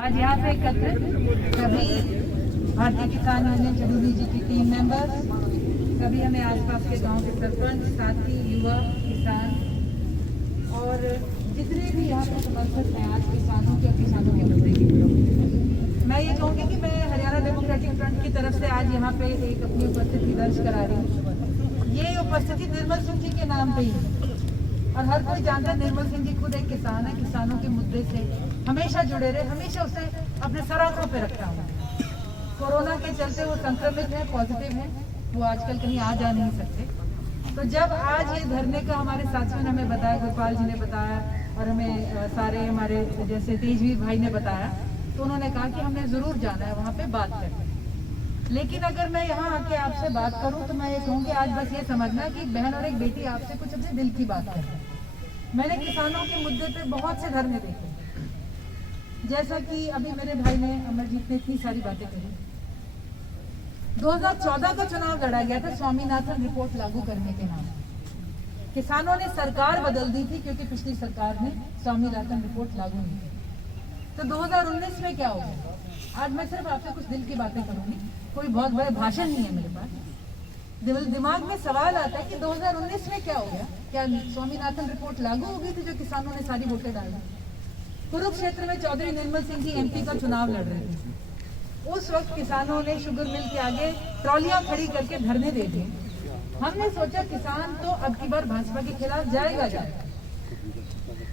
आज यहाँ पे एकत्रित सभी भारतीय किसान यूनियन चंदौली जी की टीम मेंबर्स, सभी हमें आसपास के गांव के सरपंच, साथी, युवा, किसान और जितने भी यहाँ पे समर्थक हैं आज किसानों के और किसानों के मुद्दे के लिए, मैं ये कहूँगी कि मैं हरियाणा डेमोक्रेटिक फ्रंट की तरफ से आज यहाँ पे एक अपनी उपस्थिति दर्ज करा रही हूँ। ये उपस्थिति निर्मल सिंह जी के नाम पे ही है और हर कोई जानता है निर्मल सिंह जी खुद एक किसान है, किसानों के मुद्दे से हमेशा जुड़े रहे, हमेशा उसे अपने सर आंखों पे रखा हुआ। कोरोना के चलते वो संक्रमित है, पॉजिटिव है, वो आजकल कहीं आ जा नहीं सकते। तो जब आज ये धरने का हमारे साथियों ने हमें बताया, गोपाल जी ने बताया और हमें सारे हमारे जैसे तेजवीर भाई ने बताया, तो उन्होंने कहा कि हमने जरूर जाना है वहाँ पे बात करने। लेकिन अगर मैं यहाँ आके आपसे बात करूँ तो मैं ये कहूँगी आज बस ये समझना कि बहन और एक बेटी आपसे कुछ अपने दिल की बात करे। मैंने किसानों के मुद्दे पे बहुत से धरने देखे, जैसा कि अभी मेरे भाई ने अमरजीत ने इतनी सारी बातें कही। 2014 का चुनाव लड़ा गया था स्वामीनाथन रिपोर्ट लागू करने के नाम। किसानों ने सरकार बदल दी थी क्योंकि पिछली सरकार ने स्वामीनाथन रिपोर्ट लागू नहीं की। तो 2019 में क्या हो गया? आज मैं सिर्फ आपसे कुछ दिल की बातें करूंगी, कोई बहुत बड़े भाषण नहीं है मेरे पास। दिमाग में सवाल आता है कि 2019 में क्या हो गया? क्या स्वामीनाथन रिपोर्ट लागू हो गई थी जो किसानों ने सारी वोटें डाल दी? कुरुक्षेत्र में चौधरी निर्मल सिंह जी एमपी का चुनाव लड़ रहे थे। उस वक्त किसानों ने शुगर मिल के आगे ट्रॉलियां खड़ी करके धरने दे दिए। हमने सोचा किसान तो अब की बार भाजपा के खिलाफ जाएगा,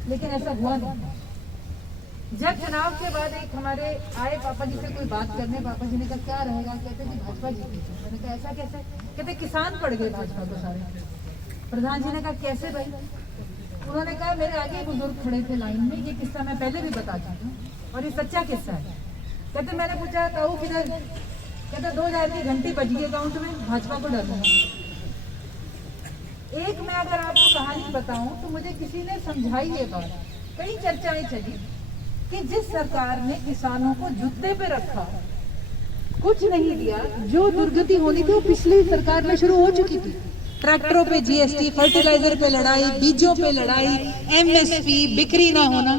लेकिन ऐसा हुआ नहीं। जब चुनाव के बाद एक हमारे आए पापा जी से कोई बात करने, पापा जी ने कहा क्या रहेगा? कहते जी भाजपा जीती। मैंने कहा ऐसा कैसे? कहते किसान पड़ गए भाजपा को सारे। प्रधान जी ने कहा कैसे भाई? उन्होंने कहा मेरे आगे बुजुर्ग खड़े थे लाइन में, ये किस्सा मैं पहले भी बता चुकी हूँ और ये सच्चा किस्सा है। कहते मैंने पूछा ताऊ किधर? कहते 2000 की घंटी बज गई अकाउंट में, भाजपा को डर। एक मैं अगर आपको कहानी बताऊं तो मुझे किसी ने समझाई ये बात, कई चर्चाएं चली कि जिस सरकार ने किसानों को जुत्ते पे रखा, कुछ नहीं दिया, जो दुर्गति होनी थी वो पिछली सरकार में शुरू हो चुकी थी। ट्रैक्टरों पे जीएसटी, फर्टिलाइजर पे लड़ाई, बीजों पे लड़ाई, एमएसपी, बिक्री ना होना।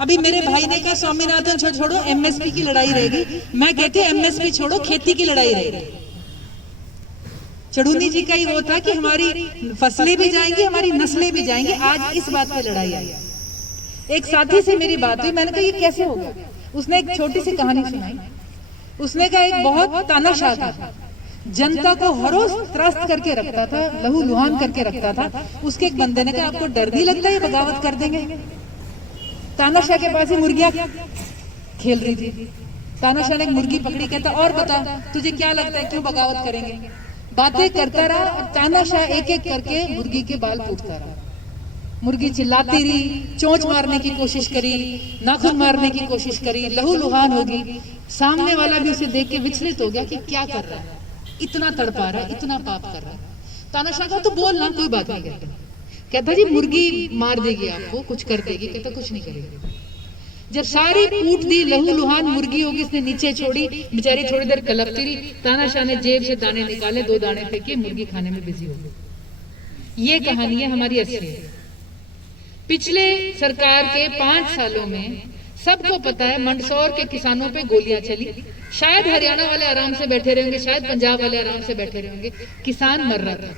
अभी मेरे भाई ने कहा स्वामीनाथन छोड़ो एमएसपी की लड़ाई रहेगी, मैं कहती हूँ एमएसपी छोड़ो खेती की लड़ाई रहेगी। चढ़ूनी जी का ही वो था कि हमारी फसलें भी जाएंगी, हमारी नस्लें भी जाएंगी। आज इस बात पे लड़ाई आई। एक साथी से मेरी बात हुई, मैंने कहा ये कैसे हो गया? उसने एक छोटी सी कहानी सुनाई। उसने कहा एक बहुत तानाशाह था, जनता को हर रोज त्रस्त करके रखता था, लहू लुहान करके रखता था। उसके एक बंदे ने कहा आपको डर नहीं लगता ये बगावत कर देंगे? तानाशाह के पास ही मुर्गियां खेल रही थी। तानाशाह ने एक मुर्गी पकड़ी, कहता और बता तुझे क्या लगता है क्यों बगावत करेंगे? बातें करता रहा और तानाशाह एक एक करके मुर्गी के बाल पूछता रहा। मुर्गी चिल्लाती रही, चोंच मारने की कोशिश करी, नाखून मारने की कोशिश करी, लहू लुहान होगी। सामने वाला भी उसे देख के विचलित हो गया कि क्या कर रहा है, इतना तड़पा रहा है, इतना पाप कर रहा है। तानाशाह का तो बोल ना, कोई बात नहीं कहता। कहता जी मुर्गी मार देगी आपको, कुछ कर देगी? कहता कुछ नहीं करेगी। जब सारी पूट दी, लहू लुहान मुर्गी होगी, इसने नीचे छोड़ी, बेचारी थोड़ी देर कलपती रही। तानाशाह ने जेब से दाने निकाले, 2 दाने फेंके, मुर्गी खाने में बिजी हो गई। ये कहानी है हमारी असली। पिछले सरकार के 5 सालों में सबको पता है मंदसौर के किसानों पे गोलियां चली। शायद हरियाणा वाले आराम से बैठे रहेंगे, शायद पंजाब वाले आराम से बैठे रहेंगे, किसान मर रहा था।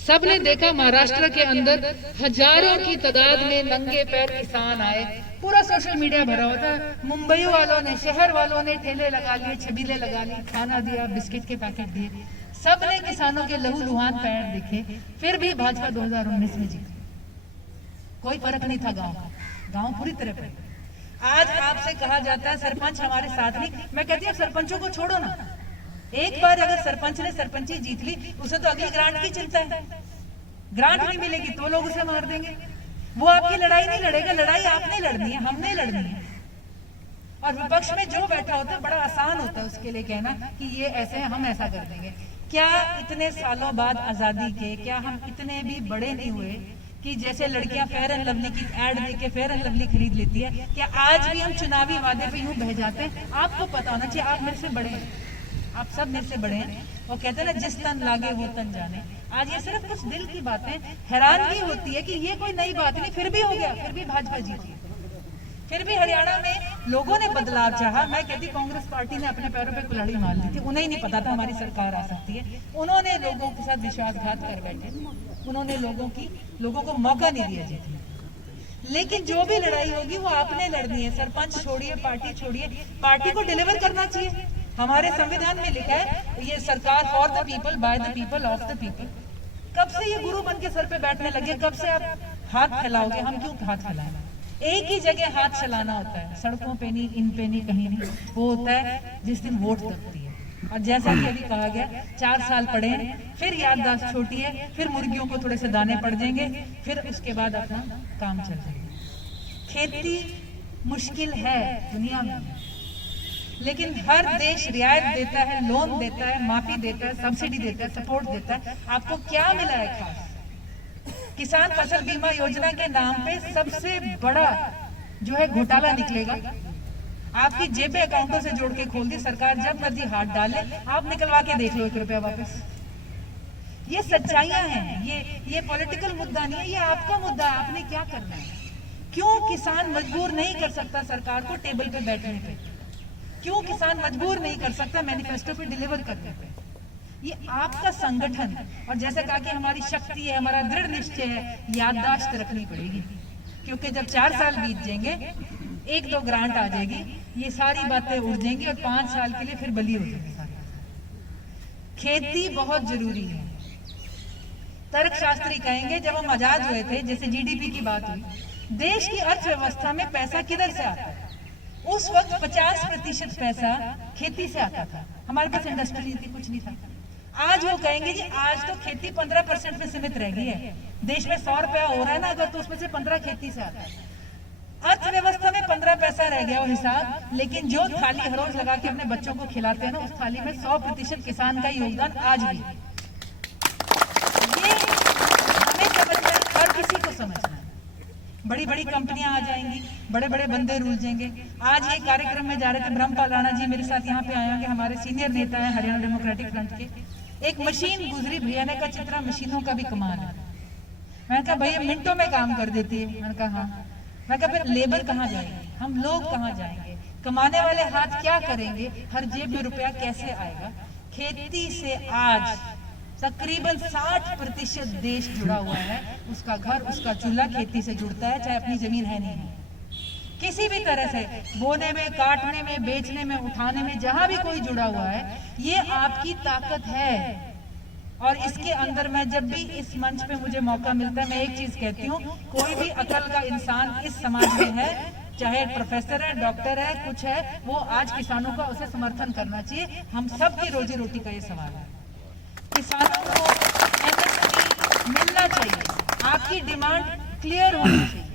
सबने देखा महाराष्ट्र के अंदर हजारों की तादाद में नंगे पैर किसान आए, पूरा सोशल मीडिया भरा हुआ था। मुंबई वालों ने, शहर वालों ने ठेले लगा लिए, छबीले लगा ली, खाना दिया, बिस्किट के पैकेट दिए। सबने किसानों के लहू लुहान पैर दिखे। फिर भी भाजपा 2019 में जीती। कोई फर्क नहीं था गांव पूरी तरह पे। आज आपसे कहा जाता है सरपंच हमारे साथ नहीं। मैं कहती हूँ सरपंचों को छोड़ो ना, एक बार अगर सरपंच ने सरपंची जीत ली, उसे तो अगली ग्रांट की चिंता है। ग्रांट नहीं मिलेगी तो लोग उसे मार देंगे। वो आपकी लड़ाई नहीं लड़ेगा, लड़ाई आपने लड़नी है, हमने लड़नी है। और विपक्ष में जो बैठा होता है बड़ा आसान होता है उसके लिए कहना कि ये ऐसे है, हम ऐसा कर देंगे। क्या इतने सालों बाद आजादी के, क्या हम इतने भी बड़े नहीं हुए कि जैसे लड़कियां फेयर एंड लवली की एड देके फेयर एंड लवली खरीद लेती है? क्या आज भी हम चुनावी वादे पे यूं बह जाते हैं? आपको पता होना चाहिए, आप मेरे से बड़े हैं, आप सब मेरे से बड़े हैं। वो कहते हैं ना जिस तन लागे वो तन जाने। आज ये सिर्फ कुछ दिल की बातें। हैरानगी होती है कि ये कोई नई बात नहीं, फिर भी हो गया, फिर भी भाजपा जीती, फिर भी हरियाणा में लोगों ने बदलाव चाहा। मैं कहती कांग्रेस पार्टी ने अपने पैरों पे कुल्हाड़ी मार ली थी, उन्हें ही नहीं पता था हमारी सरकार आ सकती है। उन्होंने लोगों के साथ विश्वासघात कर बैठे, उन्होंने लोगों को मौका नहीं दिया जीतने। लेकिन जो भी लड़ाई होगी वो आपने लड़नी है। सरपंच छोड़िए, पार्टी छोड़िए, पार्टी को डिलीवर करना चाहिए। हमारे संविधान में लिखा है ये सरकार for the people, by the people, of the people. कब से ये गुरु बन के सर पे बैठने लगे? कब से आप हाथ फैलाओगे? हम क्यों हाथ फैलाएं? एक ही जगह हाथ चलाना होता है, सड़कों पे नहीं, इन पे नहीं, कहीं नहीं। वो होता है जिस दिन वोट दबती है। और जैसा कि अभी कहा गया, 4 साल पड़े हैं, फिर याददाश्त छोटी है, फिर मुर्गियों को थोड़े से दाने पड़ जाएंगे, फिर उसके बाद अपना काम चल जाएगा। खेती मुश्किल है दुनिया में, लेकिन हर देश रियायत देता है, लोन देता है, माफी देता है, सब्सिडी देता है, सपोर्ट देता है। आपको क्या मिला है खास? किसान फसल बीमा योजना के नाम पे सबसे बड़ा जो है घोटाला निकलेगा। आपकी जेबे अकाउंटों से जोड़ के खोल दी सरकार, जब मर्जी हाथ डाले, आप निकलवा के देख लो 1 रुपया वापस। ये सच्चाइयां हैं, ये पॉलिटिकल मुद्दा नहीं है, ये आपका मुद्दा है। आपने क्या करना है? क्यों किसान मजबूर नहीं कर सकता सरकार को टेबल पे बैठने पे? क्यों किसान मजबूर नहीं कर सकता मैनिफेस्टो पे डिलीवर करने पे? ये आपका संगठन, और जैसे कहा कि हमारी शक्ति है, हमारा दृढ़ निश्चय है, याददाश्त रखनी पड़ेगी। क्योंकि जब 4 साल बीत जाएंगे, 1-2 ग्रांट आ जाएगी, ये सारी बातें उड़ जाएंगी और 5 साल के लिए फिर बली हो जाएगी सारी। खेती बहुत जरूरी है। तर्कशास्त्री कहेंगे जब हम आजाद हुए थे, जैसे जीडीपी की बात हुई, देश की अर्थव्यवस्था में पैसा किधर से आता है? उस वक्त 50% पैसा खेती से आता था। हमारे पास इंडस्ट्री नहीं थी, कुछ नहीं था। आज वो कहेंगे जी आज तो खेती 15% में सीमित रह गई है। देश में 100 रुपया हो रहा है ना, अगर तो उसमें से 15 खेती से आता है। अर्थव्यवस्था में 15 पैसा रह गया वो हिसाब, लेकिन जो थाली हर रोज लगा के अपने बच्चों को खिलाते हैं ना, उस थाली में 100% किसान का योगदान आज भी। ये हमें समझना है, हर किसी को समझना है। बड़ी बड़ी कंपनियां आ जाएंगी, बड़े बड़े बंदे रूल जाएंगे। आज ये कार्यक्रम में जा रहे थे, ब्रह्मपाल राणा जी मेरे साथ यहाँ पे आए होंगे, हमारे सीनियर नेता है हरियाणा डेमोक्रेटिक फ्रंट के। एक मशीन गुजरी, भैया ने कहा चित्रा मशीनों का भी कमाल है। मैंने कहा भैया मिनटों में काम कर देती है। मैंने कहा हाँ। मैं कहा फिर लेबर कहाँ जाएंगे, हम लोग कहाँ जाएंगे, कमाने वाले हाथ क्या करेंगे, हर जेब में रुपया कैसे आएगा? खेती से आज तकरीबन 60% देश जुड़ा हुआ है। उसका घर, उसका चूल्हा खेती से जुड़ता है, चाहे अपनी जमीन है नहीं है। किसी भी तरह से बोने में, काटने में, बेचने में, उठाने में, जहां भी कोई जुड़ा हुआ है, ये आपकी ताकत है। और इसके अंदर मैं जब भी इस मंच पे मुझे मौका मिलता है, मैं एक चीज कहती हूँ, कोई भी अकल का इंसान इस समाज में है, चाहे प्रोफेसर है, डॉक्टर है, कुछ है, वो आज किसानों का उसे समर्थन करना चाहिए। हम सब की रोजी रोटी का ये सवाल है। किसानों को एमएसपी मिलना चाहिए, आपकी डिमांड क्लियर होनी चाहिए।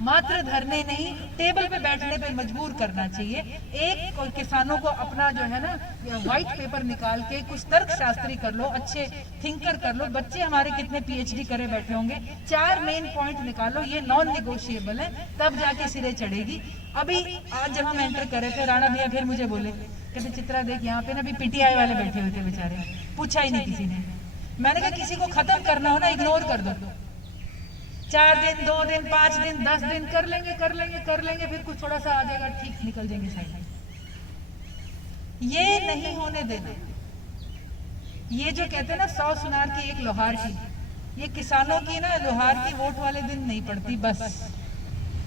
मात्र धरने नहीं, टेबल पे बैठने पे मजबूर करना चाहिए। एक किसानों को अपना जो है ना व्हाइट पेपर निकाल के कुछ तर्कशास्त्री कर लो, अच्छे थिंकर कर लो। बच्चे हमारे कितने पीएचडी करे बैठे होंगे, 4 मेन पॉइंट निकालो, ये नॉन निगोशिएबल है, तब जाके सिरे चढ़ेगी। अभी आज जब हम एंटर कर रहे थे, राणा भैया फिर मुझे बोले, कहते चित्रा देख यहाँ पे ना अभी पीटीआई वाले बैठे हुए थे बेचारे, पूछा ही नहीं किसी ने। मैंने कहा किसी को खत्म करना हो ना, इग्नोर कर दो। 4 दिन, 2 दिन, 5 दिन, 10 दिन कर लेंगे, फिर कुछ थोड़ा सा आ जाएगा, ठीक निकल जाएंगे साइड। ये नहीं होने देना। ये जो कहते हैं ना 100 सुनार की एक लोहार की, ये किसानों की ना लोहार की वोट वाले दिन नहीं पड़ती। बस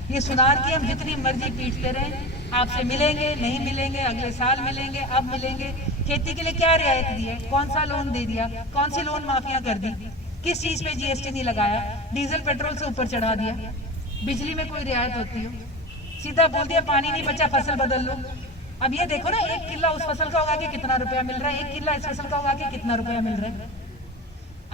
ये सुनार की हम जितनी मर्जी पीटते रहे, आपसे मिलेंगे, नहीं मिलेंगे, अगले साल मिलेंगे, अब मिलेंगे। खेती के लिए क्या रियायत दी है, कौन सा लोन दे दिया, कौन सी लोन माफिया कर दी, किस चीज पे जीएसटी नहीं लगाया, डीजल पेट्रोल से ऊपर चढ़ा दिया, बिजली में कोई रियायत होती हो, सीधा बोल दिया पानी नहीं बचा फसल बदल लो। अब ये देखो ना, 1 किला उस फसल का उगा के कितना रुपया मिल रहा है, 1 किला इस फसल का उगा के कितना रुपया मिल रहा है।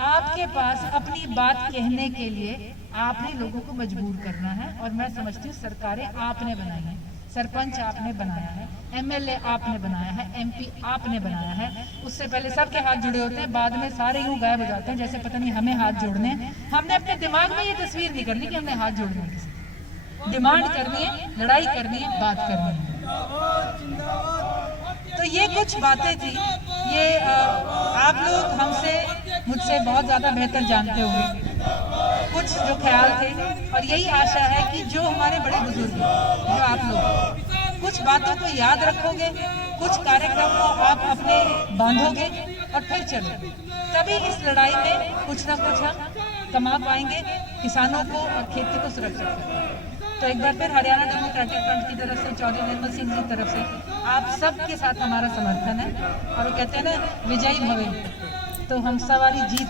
आपके पास अपनी बात कहने के लिए आपने लोगों को मजबूर करना है। और मैं समझती हूँ सरकारें आपने बनाई है, सरपंच आपने बनाया है, एमएलए आपने बनाया है, एमपी आपने बनाया है। उससे पहले सबके हाथ जुड़े होते हैं, बाद में सारे यूं गायब हो जाते हैं जैसे पता नहीं हमें हाथ जोड़ने हैं। हमने अपने दिमाग में ये तस्वीर नहीं करनी कि हमने हाथ जोड़ने हैं, किसी डिमांड करनी है, लड़ाई करनी है, बात करनी है। तो ये कुछ बातें थी, ये आप लोग हमसे मुझसे बहुत ज्यादा बेहतर जानते होंगे कुछ जो ख्याल थे। और यही आशा है कि जो हमारे बड़े बुजुर्ग, जो आप लोग, कुछ कुछ बातों को याद रखोगे, कुछ कार्यक्रम को आप अपने बांधोगे और फिर चलोगे, तभी इस लड़ाई में कुछ ना कुछ हम कमा पाएंगे, किसानों को और खेती को सुरक्षित करेंगे। तो एक बार फिर हरियाणा डेमोक्रेटिक फ्रंट की तरफ से, चौधरी निर्मल सिंह की तरफ से आप सबके साथ हमारा समर्थन है। और वो कहते हैं ना, विजयी भवे, तो हम सवारी जीत